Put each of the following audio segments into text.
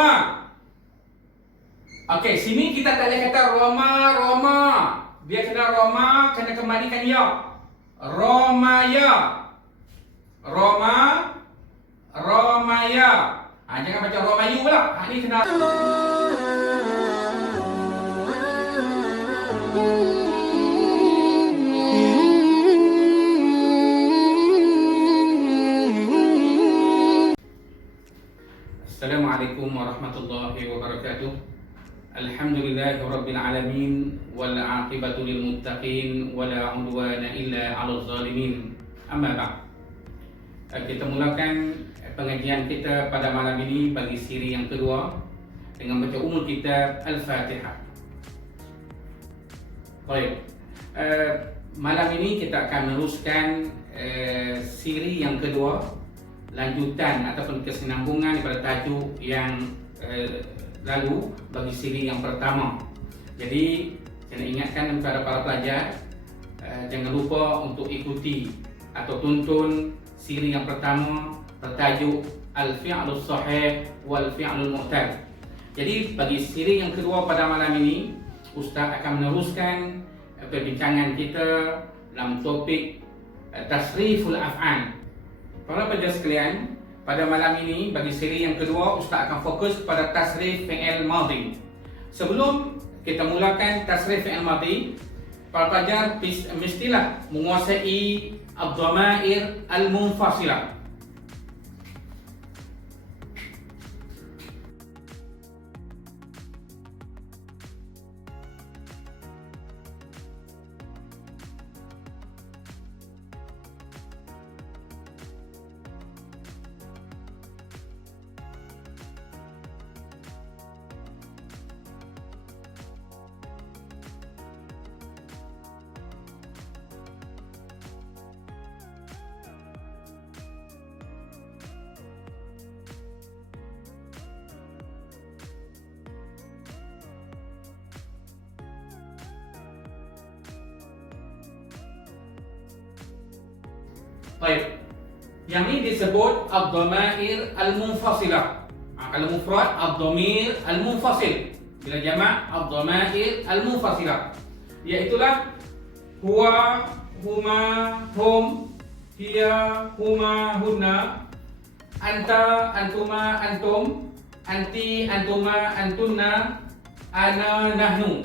Roma. Okey, sini kita tak boleh kata Roma. Dia kena Roma, kena kembalikan ya. Romaya. Romaya. Jangan baca Romayu pula. Ni kena. Assalamualaikum warahmatullahi wabarakatuh. Alhamdulillahirabbil alamin wal aqibatu lil muttaqin wala udwana illa 'alal zalimin. Amma ba'd. Kita mulakan pengajian kita pada malam ini bagi siri yang kedua dengan baca umul kitab Al-Fatihah. Baik. Malam ini kita akan meneruskan siri yang kedua, lanjutan ataupun kesinambungan daripada tajuk yang lalu bagi siri yang pertama. Jadi saya nak ingatkan kepada para pelajar, jangan lupa untuk ikuti atau tonton siri yang pertama bertajuk Al-Fi'lus Sahih wal Fi'lul Mu'tal. Jadi bagi siri yang kedua pada malam ini, Ustaz akan meneruskan perbincangan kita dalam topik Tasriful Af'al. Para pelajar sekalian, pada malam ini bagi siri yang kedua Ustaz akan fokus pada tasrif fi'il madhi. Sebelum kita mulakan tasrif fi'il madhi, para pelajar mestilah menguasai ad-dhamair al-munfasilah. Baik. Yang ini disebut ad-dhamair al-munfasilah. Kalau mufrad ad-dhamir al-munfasil. Bila jamak ad-dhamair al-munfasilah. Iaitulah huwa, huma, hum, hiya, huma, hunna, anta, antuma, antum, anti, antuma, antunna, ana, nahnu.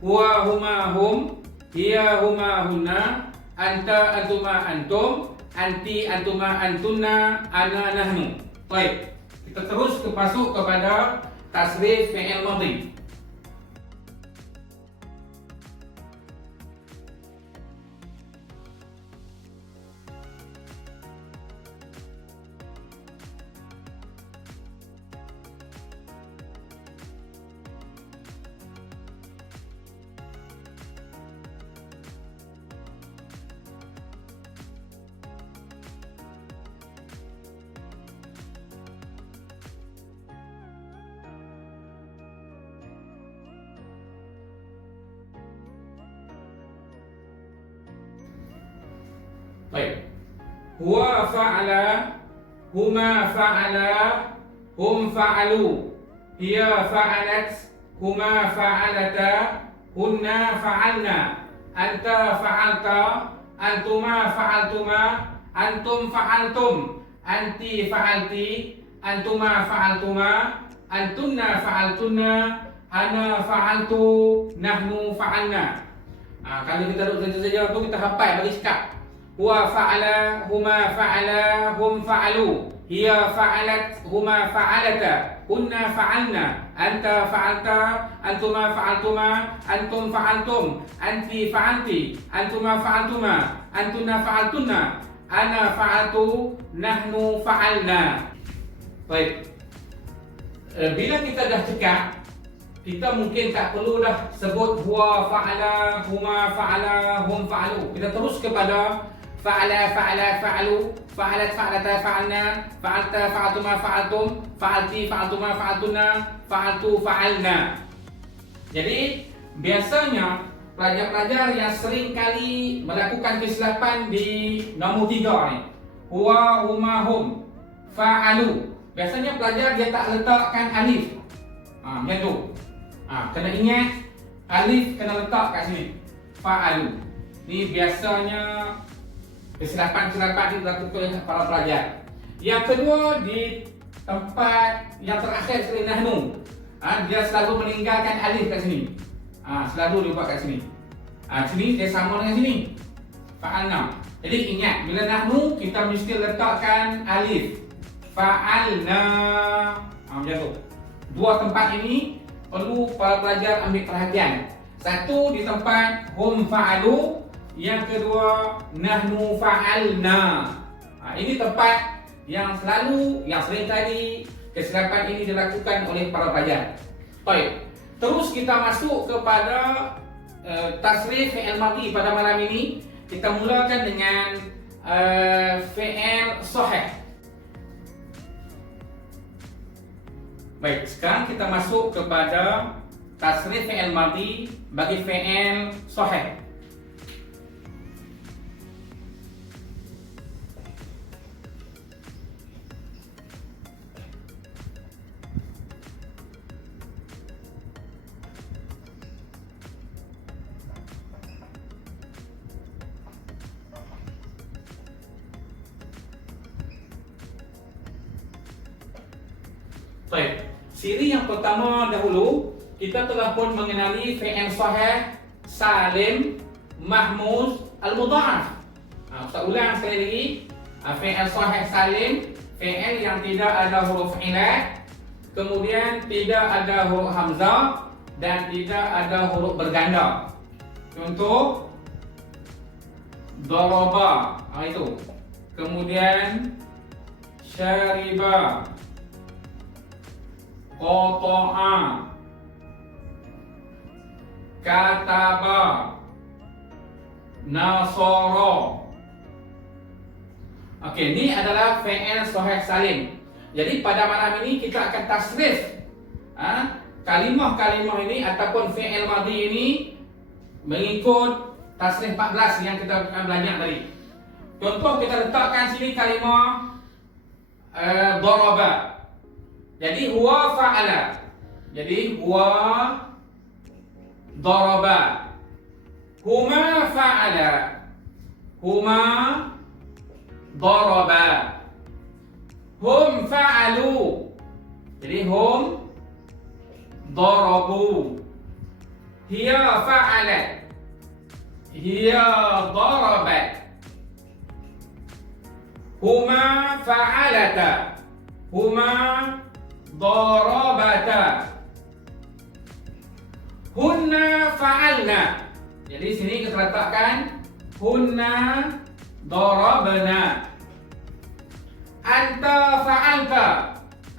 Huwa, huma, hum, hiya, huma, hunna, anta, antuma, antum, anti, antuma, antunna, ana, nahnu. Baik, kita terus masuk kepada tasrif fi'il madhi. Baik. Huwa fa'ala, huma fa'ala, hum fa'alu, hiya fa'alat, huma fa'alata, hunna fa'alna, anta fa'alta, antuma fa'altuma, antum fa'altum, anti fa'alti, antuma fa'altuma, antunna fa'altunna, ana fa'altu, nahnu fa'alna. Kalau kita duduk saja tu kita hafal bagi sekap. Huwa fa'ala, huma fa'ala, hum fa'alu, hiya fa'alat, huma fa'alata, hunna fa'alna, anta fa'alta, antuma fa'altuma, antum fa'altum, anti fa'alti, antuma fa'altuma, antunna fa'altunna, ana fa'altu, nahnu fa'alna. Baik. Bila kita dah cekap, kita mungkin tak perlu dah sebut huwa fa'ala, huma fa'ala, hum fa'alu. Kita terus kepada fa'ala, fa'ala, fa'alu, fa'alat, fa'alata, fa'alna, fa'alta, fa'altuma, fa'altum, fa'alti, fa'altuma, fa'altunna, fa'altu, fa'alna. Jadi biasanya pelajar-pelajar yang sering kali melakukan kesilapan di nombor 3 ni, huwa, huma, hum, fa'alu. biasanya pelajar dia tak letakkan alif. Macam tu. Kena ingat alif kena letak kat sini. Fa'alu. Ni biasanya kesilapan-kesilapan dilakukan oleh para pelajar. Yang kedua, di tempat yang terakhir sekali nahnu. Dia selalu meninggalkan alif kat sini. Selalu dia buat kat sini. Sini dia sama dengan sini. Fa'alna. Jadi ingat, bila nahnu kita mesti letakkan alif. Fa'alna. Macam tu. Dua tempat ini perlu para pelajar ambil perhatian. Satu di tempat hum fa'alu, yang kedua nahnu fa'alna. Ini tempat yang sering kali kesilapan ini dilakukan oleh para pelajar. Baik. Terus kita masuk kepada tasrif fi'il madhi pada malam ini. Kita mulakan dengan fi'il sahih. Baik, sekarang kita masuk kepada tasrif fi'il madhi bagi fi'il sahih. Baik, siri yang pertama dahulu kita telah pun mengenali fi'il sahih salim mahmuz al-mudha'af. Ustaz ulang sekali lagi. Fi'il sahih salim, fi'il yang tidak ada huruf ilat, kemudian tidak ada huruf hamzah dan tidak ada huruf berganda. Contoh daraba, itu. Kemudian syariba, qata'a, kataba, nasara. Okey, ini adalah fi'il sahih salim. Jadi pada malam ini kita akan tasrif kalimah-kalimah ini ataupun fi'il madhi ini mengikut tasrif 14 yang kita akan belajar tadi. Contoh kita letakkan sini kalimah daraba. Jadi huwa fa'ala. Jadi huwa daraba. Huma fa'ala. Huma daraba. Hum fa'alu. Jadi hum darabu. Hiya fa'alat. Hiya darabat. Huma fa'alata. Huma darabata. Hunna fa'alna. Jadi sini kita letakkan hunna darabna. Anta fa'alta.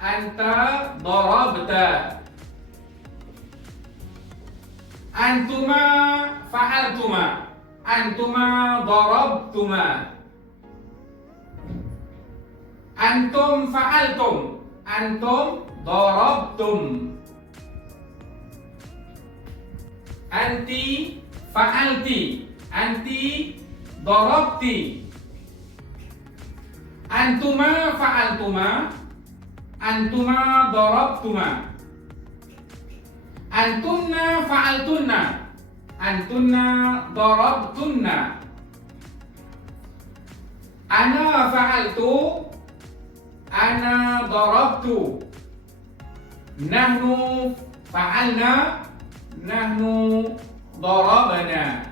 Anta darabta. Antuma fa'altuma. Antuma darabtuma. Antum fa'altum. Antum darabtum. Anti fa'alti. Anti darabti. Antuma fa'altuma. Antuma darabtuma. Antunna fa'altunna. Antunna darabtunna. Ana fa'altu. Ana darabtu. Nahnu fa'alna. Nahnu darabna.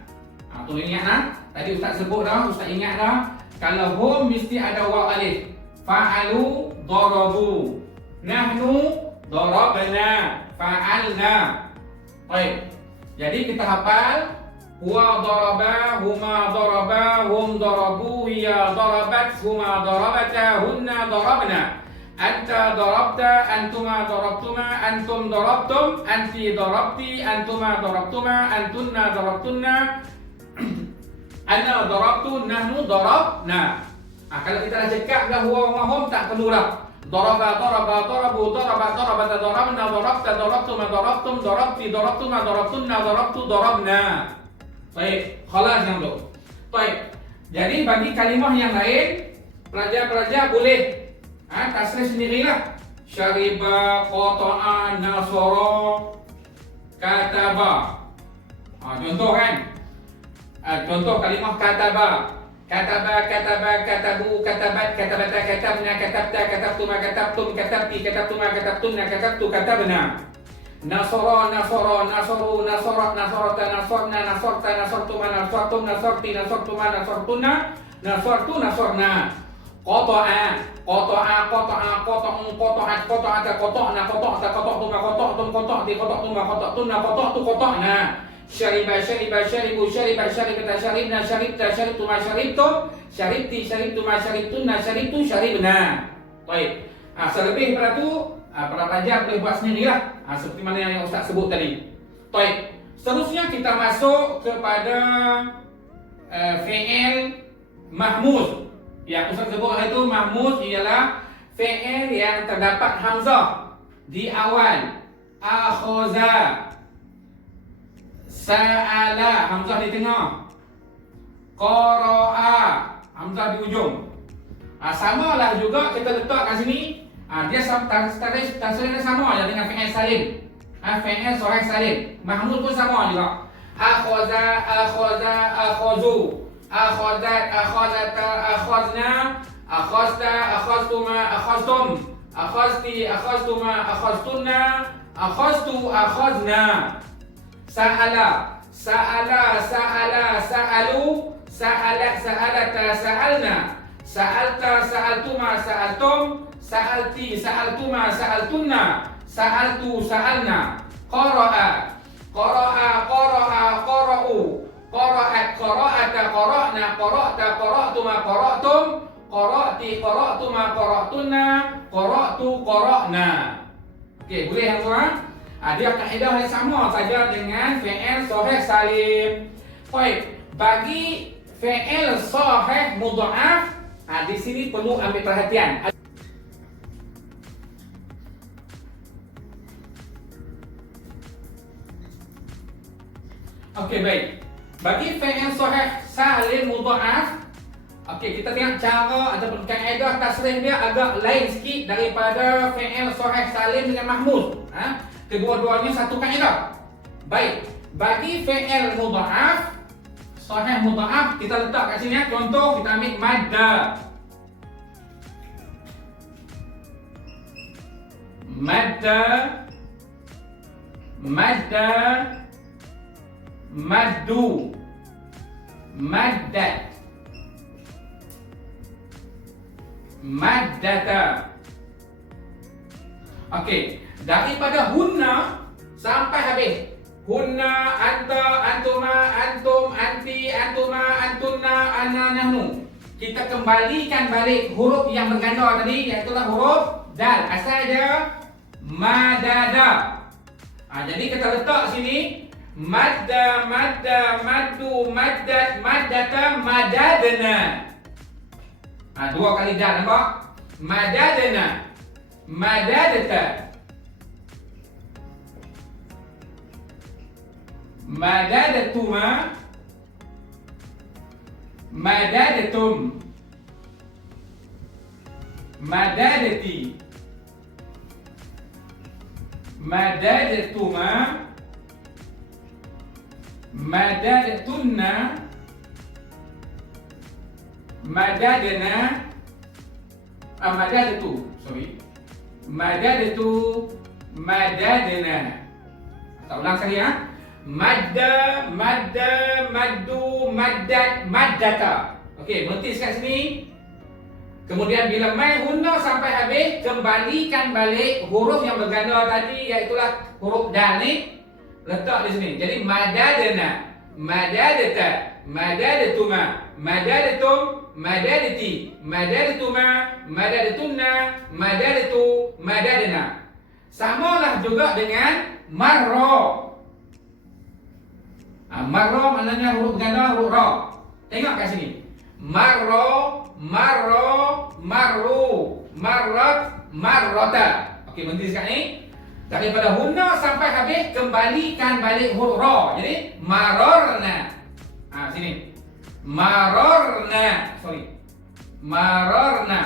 Tolong ingat tadi Ustaz sebut dah, Ustaz ingat dah. Kalau hum mesti ada waw alif. Fa'alu darabu. Nahnu darabna. Fa'alna. Baik. Jadi kita hafal huwa daraba, huma daraba, hum darabu, hiya darabat, huma darabata, hunna darabna. Anta darabta, antuma darabtuma, antum darabtum, anti darabti, antuma darabtuma, antunna darabtunna, ana darabtu, nahnu darabna. Kalau kita dah cakap dah huwa wa hum tak perlulah. Daraba, daraba, darabu, daraba, darabata, darabna, darabta, darabtuma, darabtum, darabti, darabtuma, darabtunna, darabtu, darabna. Baik, khalas yang tu. Baik. Jadi bagi kalimah yang lain, pelajar-pelajar boleh tasrif sendirilah. syariba, qata'a, nasara, kataba. Contoh kan? Contoh kalimah kataba. Kataba, kataba, katabu, katabat, katabata, katabna, katabta, katabtuma, katabtum, katabti, katabtuma, katabtunna, katabtu, katabna. Nasara, nasara, nasaru, nasarat, nasarata, nasarna, nasarta, nasartuma, nasartum, nasarti, nasartuma, nasartunna, nasartu, nasarna. Qata'a, qata'a, qata'a, qata'un, qata'at, qata'ata, qata'na, qata'ta, qata'tuma, qata'tum, qata'ti, qata'tuma, qata'tunna, qata'tu, qata'na. Syariba, syariba, syaribu, syariba, syaribata, syaribna, syaribta, syaribtuma, syaribtum, syaribti, syaribtuma, syaribtunna, syaribtu, syaribna. Baik. Selebih daripada itu, para pelajar boleh buat sendirilah. Seperti mana yang Ustaz sebut tadi. Baik. Seterusnya kita masuk kepada fi'il mahmuz. Yang Ustaz sebut itu mahmuz ialah fi'il yang terdapat hamzah di awal. Akhaza, sa'ala, hamzah di tengah. Qara'a, hamzah di ujung. Samalah juga kita letak kat sini. Dia tasrifnya sama je dengan fi'il salim. Fi'il sahih salim. Mahmuz pun sama juga. Akhaza, akhaza, akhazu. Akhazat, akhazata, akhazna. Akhazta, akhaztuma, akhaztum. Akhazti, akhaztuma, akhaztunna. Akhaztu, akhazna. Sa'ala, sa'ala, sa'ala, sa'alu. Sa'alat, sa'alata, sa'alna. Sa'alta, sa'altuma, sa'altum. Sa'alti, sa'altuma, sa'altunna. Sa'altu, sa'alna. Qara'a, qara'a, qara'a, qara'u. Qara'at, qara'ata, qara'na. Qara'ta, qara'tuma, qara'tum. Qara'ti, qara'tuma, qara'tunna. Qara'tu, qara'na. Okey, boleh yang semua? Dia kaedah yang sama saja dengan fi'il sahih salim. Baik, bagi fi'il sahih mudha'af, di sini perlu ambil perhatian. Okey, baik. Bagi fi'il sahih salim mudha'af, okey, kita tengok cara ataupun kaedah tasrif dia agak lain sikit daripada fi'il sahih salim dengan mahmuz. Kedua-duanya satu kaedah. Baik, bagi fi'il mudha'af, sahih mudha'af, kita letak kat sini. Contoh, kita ambil madda. Madda, madda, maddu, maddat, maddata. Okey, daripada hunna sampai habis. Hunna, anta, antuma, antum, anti, antuma, antunna, ana, nahnu. Kita kembalikan balik huruf yang berganda tadi, iaitu huruf dal. Asal dia madada. Jadi kita letak sini madda, madda, maddu, maddat, maddata, madadna. Dua kali dal, nampak? Madadna, madadata, madadatuma, madadatum, madadati, madadatuma, madadatunna, madadana, madadatu, madadatu, madadana. Tak ulang sekali ya. Madda, madda, maddu, maddat, maddata. Okey, berhenti kat sini. Kemudian bila mai hunna sampai habis, kembalikan balik huruf yang berganda tadi, iaitu huruf dal ni, letak di sini. Jadi madadana, madadata, madadatuma, madadatum, madadati, madadatuma, madadatunna, madadatu, madadana. Samalah juga dengan marra. Marra maknanya huruf ganda, huruf ra. Tengok kat sini. Marra, marra, marru, marrat, marrata. Okey, berhenti sekat ni. Daripada hunna sampai habis, kembalikan balik huruf ra. Jadi mararna. Sini. Mararna. Mararna.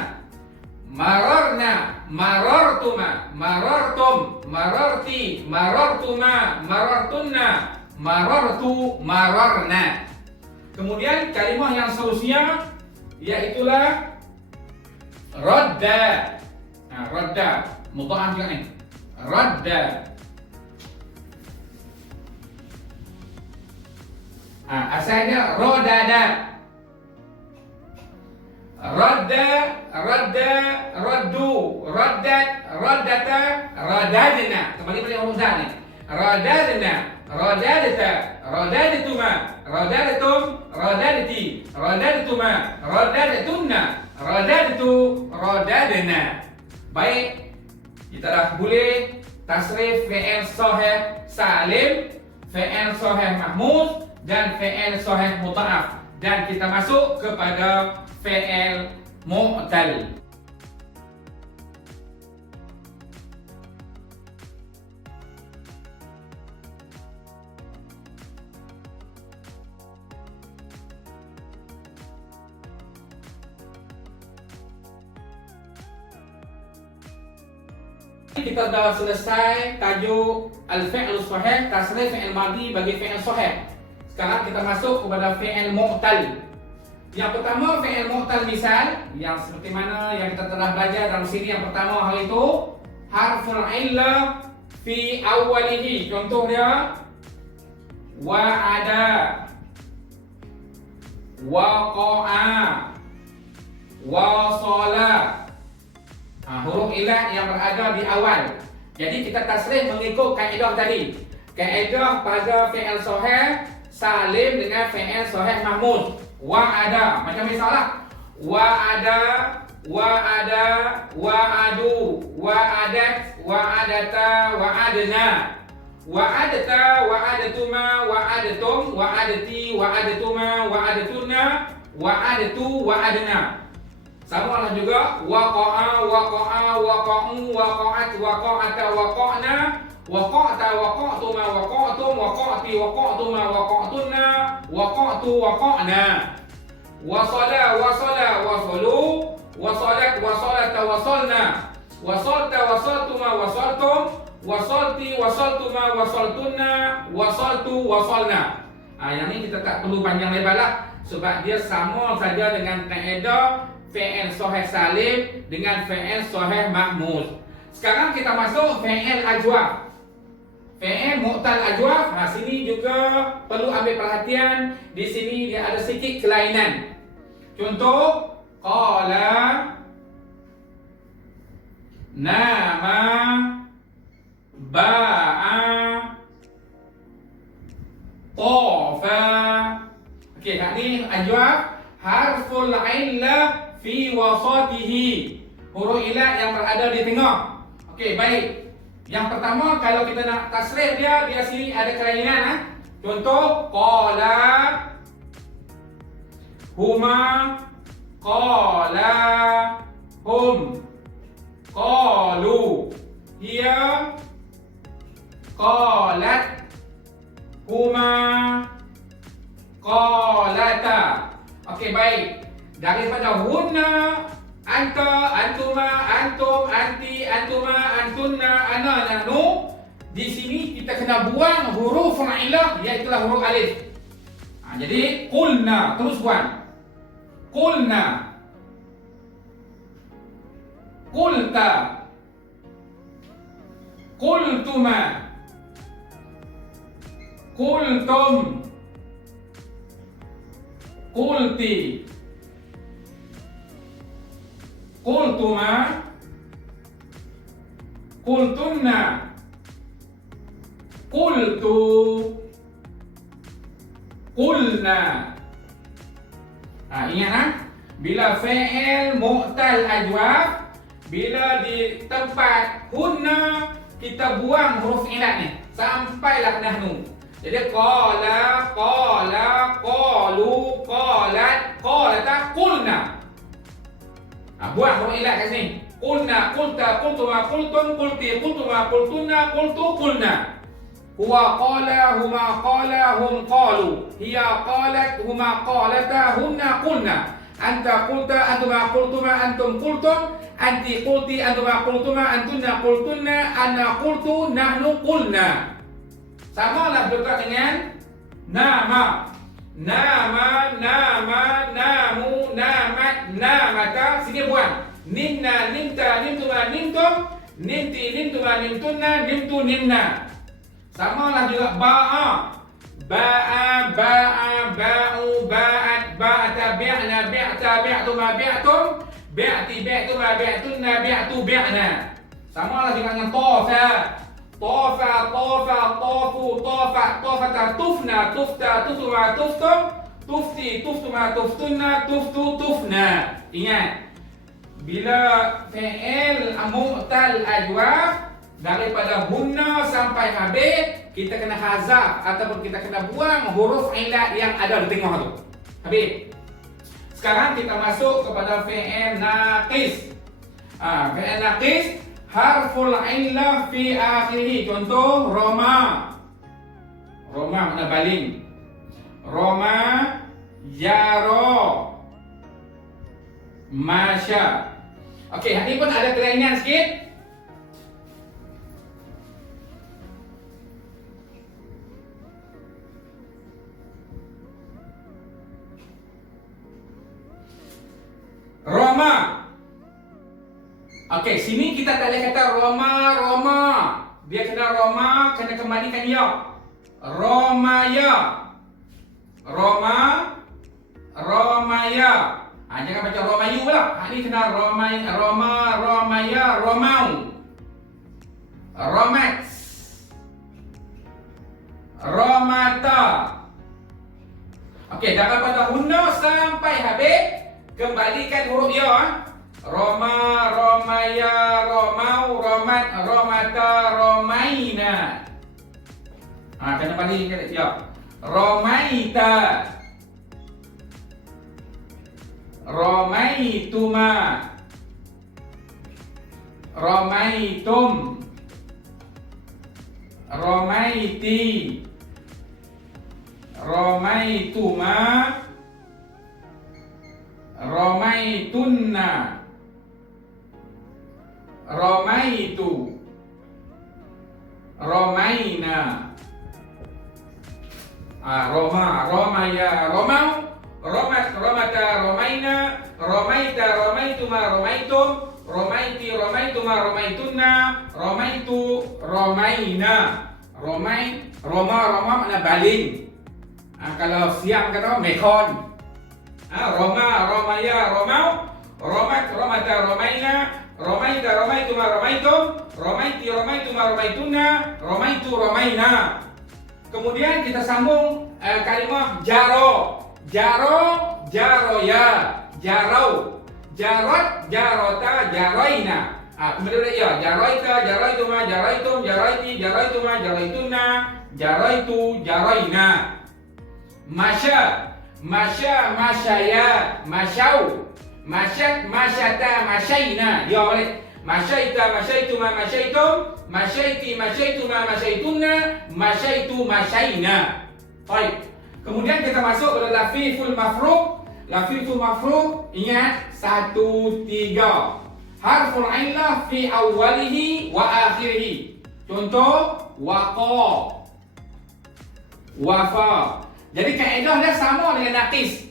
mararna, marartuma, marartum, mararti, marartuma, marartunna, marartu, mararna. Kemudian kalimah yang seterusnya iaitulah radda. Nah, radda mudha'af juga ni. Radda. Asalnya radada. Radda, radda, raddu, raddat, raddata, radadna. Kembali pada huruf dal ni. Radadna, radadta, radadtuma, radadtum, radadti, radadtuma, radadtunna, radadtu, radadna. Baik, kita dah boleh tasrif fi'il sahih salim, fi'il sahih mahmud dan fi'il sahih mudha'af, dan kita masuk kepada fi'il mu'tal. Kita dah selesai tajuk al-fi'l sahih, tasrif fi'il madhi bagi fi'il sahih. Sekarang kita masuk kepada fi'il mu'tal. Yang pertama fi'il mu'tal misal, yang seperti mana yang kita telah belajar dalam sini. Yang pertama hal itu harful illah fi awwalihi. Contoh dia wa'ada, waqa'a, wasala. Huruf ilah yang berada di awal. Jadi kita tasrif mengikut kaedah tadi. Kaedah pada fi'il sahih salim dengan fi'il sahih mahmud. Wa'ada, macam misalnya wa'ada, wa'ada, wa'adu, wa'adat, wa'adata, wa'adna, wa'adata, wa'adatuma, wa'adatum, wa'adati, wa'adatuma, wa'adatunna, wa'adatu, wa'adna. Sama lah juga waqa'a, waqa'a, waqa'u, waqa'at, waqa'ata, waqa'na, waqa'ta, waqa'tuma, waqa'tum, waqa'ti, waqa'tuma, waqa'tunna, waqa'tu, waqa'na. Wasala, wasala, wasalu, wasalat, wasalata, wasalna, wasalta, wasaltuma, wasaltum, wasalti, wasaltuma, wasaltunna, wasaltu, wasalna. Yang ni kita tak perlu panjang lebar lah, sebab dia sama saja dengan kaedah fi'il sahih salim dengan fi'il sahih mahmud. Sekarang kita masuk fi'il ajwaf. Fi'il mu'tal ajwaf. Sini juga perlu ambil perhatian. Di sini dia ada sedikit kelainan. Contoh qala, nama, ba'a, tafa. Okey, kat ni ajwaf harful illah fi wasatihi. Huruf ilah yang berada di tengah. Okey, baik. Yang pertama, kalau kita nak tasrif dia sini ada kelainan. Contoh qala, huma, qala, hum, qalu, hiya, qalat, huma, qalata. Okey, baik. Daripada hunna, anta, antuma, antum, anti, antuma, antunna, ana, nahnu. Di sini kita kena buang huruf ilah, iaitu huruf alif. Jadi qulna, terus buang. Qulna, qulta, qultuma, qultum, qulti, qultuma, qultunna, qultu, qulna. Ingat bila fi'il mu'tal ajwaf, bila di tempat hunna kita buang huruf ilat ni sampailah nahnu. Jadi qala, qala, qalu, qalat, qalata, qulna. Buang huruf ilat kat sini. Qulna, qulta, qultuma, qultum, qulti, qultuma, qultunna, qultu, qulna. Huwa qala, huma qala, hum qalu, hiya qalat, huma qalata, hunna qulna. anta qulta, antuma qultuma, antum qultum, anti qulti, antuma qultuma, antunna qultunna, ana qultu, nahnu qulna. Sama lah juga dengan nama. Nama, nama, namu, namat, namata. Sini buang. Nimna, nimta, nimtuma, nimtum, nimti, nimtuma, nimtunna, nimtu, nimna. Sama lah juga ba'a. Ba'a, ba'a, ba'u, ba'at, ba'ata, bi'na, bi'ta, bi'tuma, bi'tum, bi'ti, bi'tuma, bi'tunna, bi'tu, bi'na. Sama lah juga dengan tofa. Tofa, tofa, tofu, tofa, tofata, tufna, tufta, tutuma, tuftum, tufti, tuftuma, tuftunna, tuftu, tufna. Ingat, bila fi'il mu'tal ajwaf daripada hunna sampai habis, kita kena hazaf ataupun kita kena buang huruf ilat yang ada di tengah tu. Habis. Sekarang kita masuk kepada fi'il naqis. Fi'il naqis harful illah fi akhirih. Contoh Roma. Roma makna baling. Roma, Jaro, Masya. Okey, hari pun ada kelaingan sikit. Roma. Okey, sini kita tak boleh kata Roma, Roma. Dia kena Roma, kena kembalikan ya. Romaya. Roma, Romaya. Jangan baca Romayu pula. Ini kena Romay, Roma, Romaya, Romau. Romat. Romata. Okey, daripada hunna sampai habis, kembalikan huruf ya. Roma, Romaya, Romau, Romat, Romata, Romaina. Kena balik ya. Romaita, Romaituma, Romaitum, Romaiti, Romaituma, Romaitunna, Romaitu, Romaina. Roma, Romaya, Romau, Romat, Romata, Romaina, Romaita, Romaituma, Romaitum, Romaiti, Romaituma, Romaitunna, Romaitu, Romaina. Romai, Roma, Roma makna baling. Kalau siang kata mekon. Roma, Romaya, Romau, Romat, Romata, Romaina, Romaita, Romaituma, Romaitum, Romaiti, Romaituma, Romaitunna, Romaitu, Romaina. Kemudian kita sambung kalimah jaro. Jaro, jaroya, jarau, jarot, jarota, jaroina. Kemudian ya, jaroita, jaroituma, jaroitum, jaroiti, jaroituma, jaroitunna, jaroitu, jaroina. Masya, masya, masyaya, masyau, masyat, masyata, masyaina. Ya balik. Masyaita, masyaituma, masyaitum, masyaiti, masyaituma, masyaitunna, masyaitu, masyaina. Baik. Kemudian kita masuk pada lafiful mafruq. Lafiful mafruq, ingat 1, 3. Harful illah fi awwalihi wa akhirih. Contoh waqa, wafa. Jadi kaedah dia sama dengan naqis.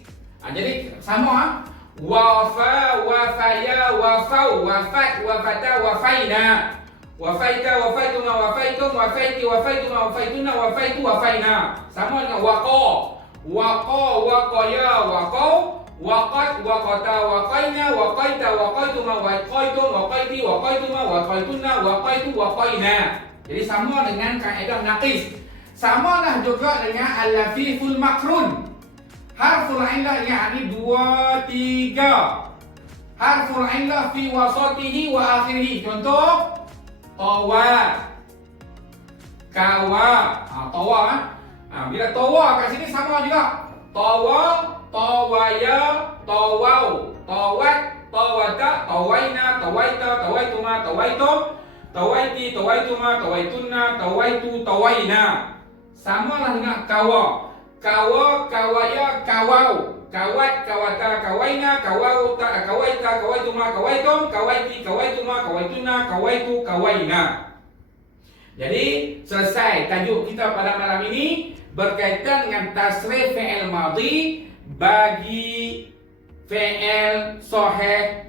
Jadi sama wafa, wafaya, wafau, wafat, wafata, wafaina. Wafaita, wafaituma, wafaitum, wafaiti, wafaituma, wafaitunna, wafaitu, wafaina. Sama dengan waqa. Waqa, waqaya, waqau, waqat, waqata, waqaina, waqaita, waqaituma, waqaitum, waqaiti, waqaituma, waqaitunna, waqaitu, waqaina. Jadi sama dengan kaedah naqis. Sama lah juga dengan al-lafiful makrun. Harful illah yakni 2, 3. Harful illah fi wasatihi wa akhirih. Contoh tawa, kawa. Tawa. Bila tawa kat sini sama juga. Tawa, tawaya, tawau, tawat, tawata, tawaina, tawaita, tawaituma, tawaitum, tawaiti, tawaituma, tawaitunna, tawaitu, tawaina. Sama lah dengan kawa. Kawa, kawaya, kawau. kawat, kawata, kawaina, kawauta, kawaita, kawaituma, kawaitum, kawaiti, kawaituma, kawaituna, kawaitu, kawaina. Jadi selesai tajuk kita pada malam ini berkaitan dengan tasrif fi'il madhi bagi fi'il sahih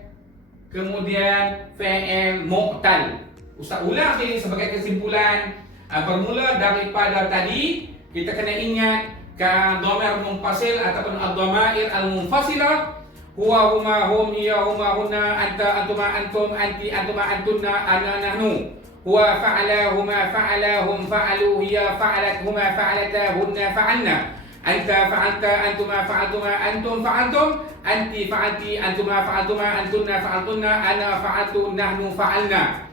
kemudian fi'il mu'tal. Ustaz ulang ini sebagai kesimpulan. Bermula daripada tadi kita kena ingat ka dhamir munfasil ataupun ad-dhamair al-munfasilah huwa huma hum hiya huma hunna anta antuma antum anti antuma antunna ana nahnu huwa fa'ala huma fa'ala hum fa'alu hiya fa'alat huma fa'alata hunna fa'alna anta fa'alta antuma fa'altuma antum fa'altum anti fa'alti antuma fa'altuma antunna fa'altunna ana fa'altu nahnu fa'alna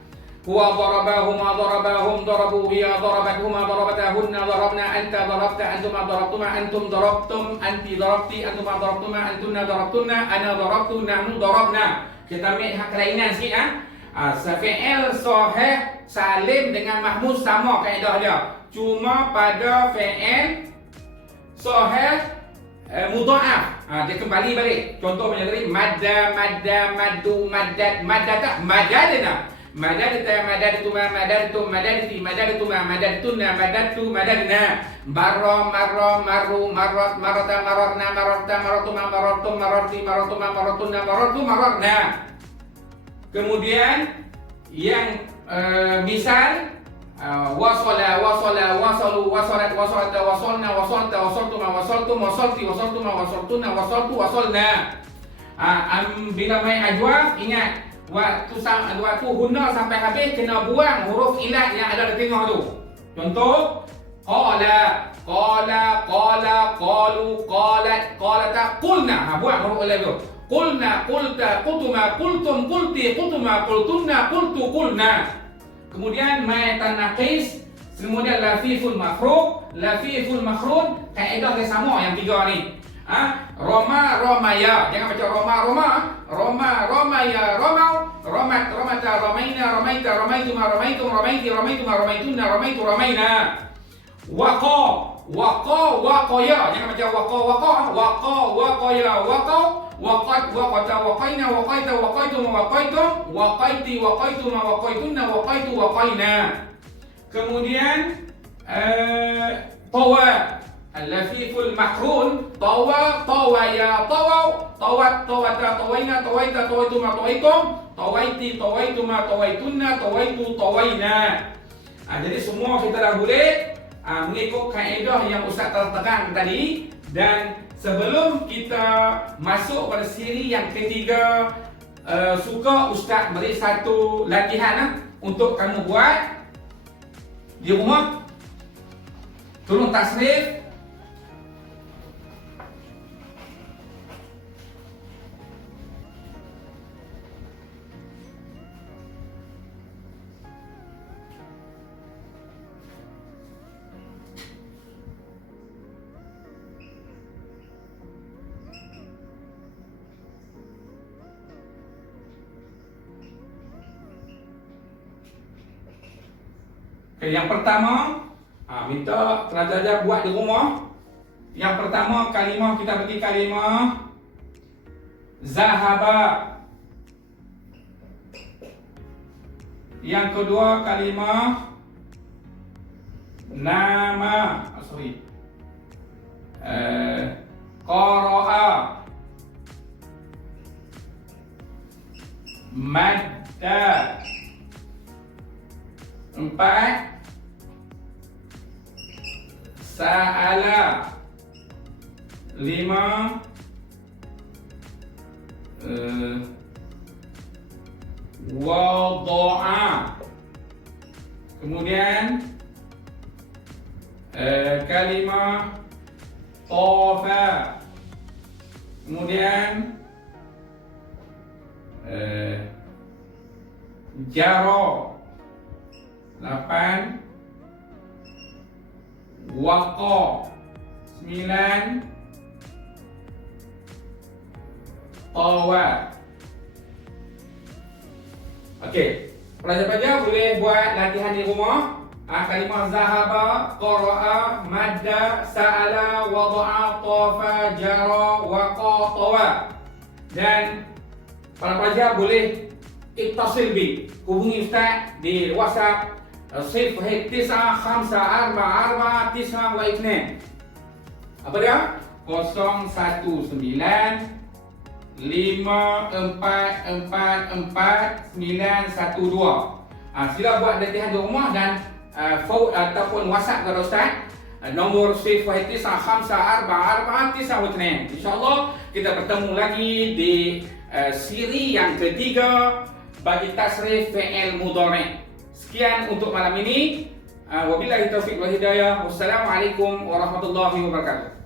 huwa daraba huma darabahum darabu hiya darabat huma darabatahunna darabna anta darabta antuma darabtuma antum darabtum anti darabti antuma darabtuma antunna darabtunna ana darabtu nahnu darabna. Kita ambil hak kelainan sikit fi'il sahih salim dengan mahmuz sama kaedah dia. Cuma pada fi'il sahih mudha'af dia kembali balik. Contoh macam tadi madda, madda, maddu, maddat, maddata, madadna. Madadta, madadtuma, madadtum, madadti, madadtuma, madadtunna, madattu, madadna. Barra, marra, marru, marrat, marata, mararna, mararta, maratuma, marartum, mararti, maratuma, maratunna, marartu, mararna. Kemudian yang misal wasala, wasala, wasalu, wasalat, wasalta, wasalna, wasalta, wasaltuma, wasaltum, wasalti, wasaltuma, wasaltunna, wasaltu, wasalna. Bila main ajwaf ingat waktu hunna sampai habis kena buang huruf ilat yang ada di tengah tu. Contoh qala, qala, qala, qalu, qalat, qalata, qulna. Buang huruf ilat tu. Qulna, qulta, qutuma, qultum, qulti, qutuma, qultunna, qultu, qulna. Kemudian ma tanaqis, kemudian lafiful mafruq, lafiful makhrun, kaedah dia sama yang tiga ni. Roma, romaya, jangan baca roma, roma, roma, romaya, romau, romat, romata, romaina, romaita, romaituma, romaitum, romaiti, romaituma, romaitunna, romaitu, romaina. Waqa, waqa, waqaya, jangan baca waqa, waqa, waqa, waqaya, waqau, waqat, waqata, waqaina, waqaita, waqaitum, waqaitum, waqaiti, waqaituma, waqaitunna, waqaitu, waqaina. Kemudian tawa, al-lafiful makrun, tawa, tawaya, tawau, tawat, tawata, tawaina, tawaita, tawaituma, tawaitum, tawaiti, tawaituma, tawaitunna, tawaitu, tawaina. Jadi semua kita dah boleh mengikut kaedah yang Ustaz telah tekan tadi. Dan sebelum kita masuk pada siri yang ketiga, suka Ustaz beri satu latihan untuk kamu buat di rumah. Tolong tasrif. Yang pertama, minta pelajar buat di rumah. Yang pertama kalimah, kita bagi kalimah zahaba. Yang kedua kalimah nama, qara'a, madda. Empat, sa'ala. Lima, wada'a. Kemudian kalimah tafa. Kemudian jaro. 8, waqa. 9, tawa. Okey, pelajar-pelajar boleh buat latihan di rumah. Kalimah zahaba, qara'a, madda, sa'ala, wada'a, tafa, jara, waqa, tawa. Dan para pelajar boleh ittasil bi, hubungi Ustaz di WhatsApp 09544492. Apa dia? 01954444912. Sila buat latihan di rumah dan ataupun WhatsApp kepada Ustaz nombor 0954444912. InsyaAllah kita bertemu lagi di siri yang ketiga bagi tasrif fi'il mudhari'. Sekian untuk malam ini. Wabillahi taufiq wal hidayah. Wassalamualaikum warahmatullahi wabarakatuh.